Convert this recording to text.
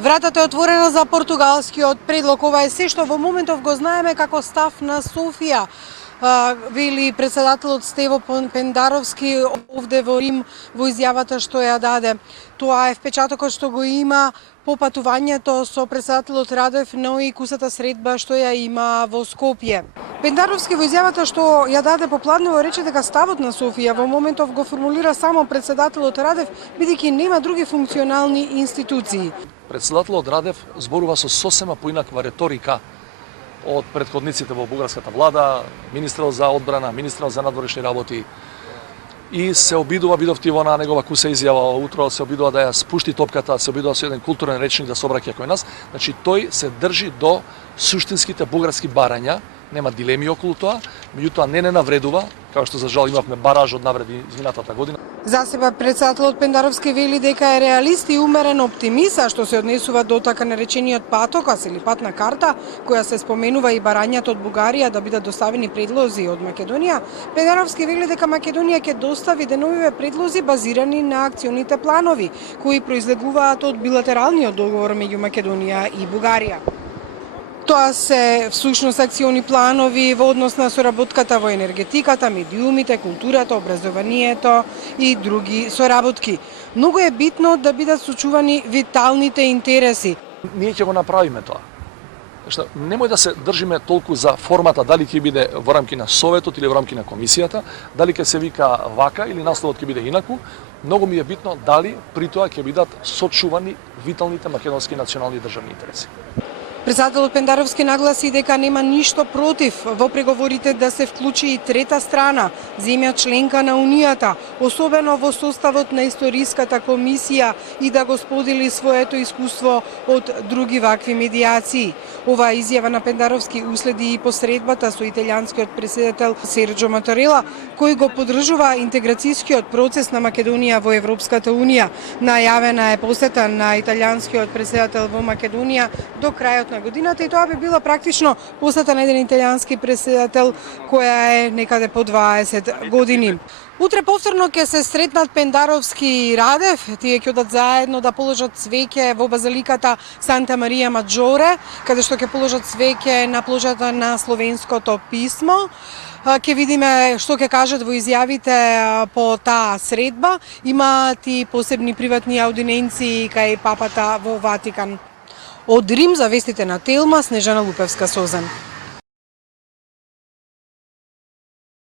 Вратата е отворена за португалскиот предлог. Ова е се што во моментов го знаеме како став на Софија. Вели председателот Стево Пендаровски овде во Рим во изјавата што ја даде. Тоа е впечатокот што го има по патувањето со председателот Радев, но и кусата средба што ја има во Скопје. Пендаровски во изјавата што ја даде попладнево рече дека ставот на Софија во моментов го формулира само председателот Радев, бидејќи нема други функционални институции. Председателот Радев зборува со сосема поинаква реторика од претходниците во бугарската влада, министрот за одбрана, министрот за надворешни работи, и се обидува, видовте во на негова куса изјава утро, се обидува да ја спушти топката, се обидува со еден културен речник да се обраќа кај нас. Значи тој се држи до суштинските бугарски барања, нема дилеми околу тоа, меѓутоа не навредува, како што за жал имавме бараж од навреди изминатата година. За себе председателот Пендаровски вели дека е реалист и умерен оптимист, што се однесува до така наречениот патокас или патна карта, која се споменува и барањата од Бугарија да бидат доставени предлози од Македонија. Пендаровски вели дека Македонија ќе достави деновиве предлози базирани на акционите планови, кои произлегуваат од билатералниот договор меѓу Македонија и Бугарија. Тоа се всушност акциони планови во однос на соработката во енергетиката, медиумите, културата, образованието и други соработки. Многу е битно да бидат сочувани виталните интереси. Ние ќе го направиме тоа. Немој да се држиме толку за формата, дали ќе биде во рамки на Советот или во рамки на Комисијата, дали ќе се вика вака или насловот ќе биде инаку. Многу ми е битно дали при тоа ќе бидат сочувани виталните македонски национални државни интереси. Председателот Пендаровски нагласи дека нема ништо против во преговорите да се вклучи и трета страна, земја членка на Унијата, особено во составот на историската комисија, и да го сподели своето искуство од други вакви медиации. Оваа изјава на Пендаровски уследи и посредбата со италијанскиот претседател Серджо Матарела, кој го поддржува интеграцијскиот процес на Македонија во Европската Унија. Најавена е посета на италијанскиот претседател во Македонија до крајот на годината, и тоа би била практично посета на еден италијански претседател која е некаде по 20 години. Утре повторно ќе се сретнат Пендаровски и Радев. Тие ќе одат заедно да положат цвеќе во базиликата Санта Марија Маджоре, каде што ќе положат цвеќе на пложата на словенското писмо. Ќе видиме што ќе кажат во изјавите по таа средба. Имаат и посебни приватни аудиенции кај папата во Ватикан. Од Рим за вестите на Телма, Снежана Лупевска, Созен.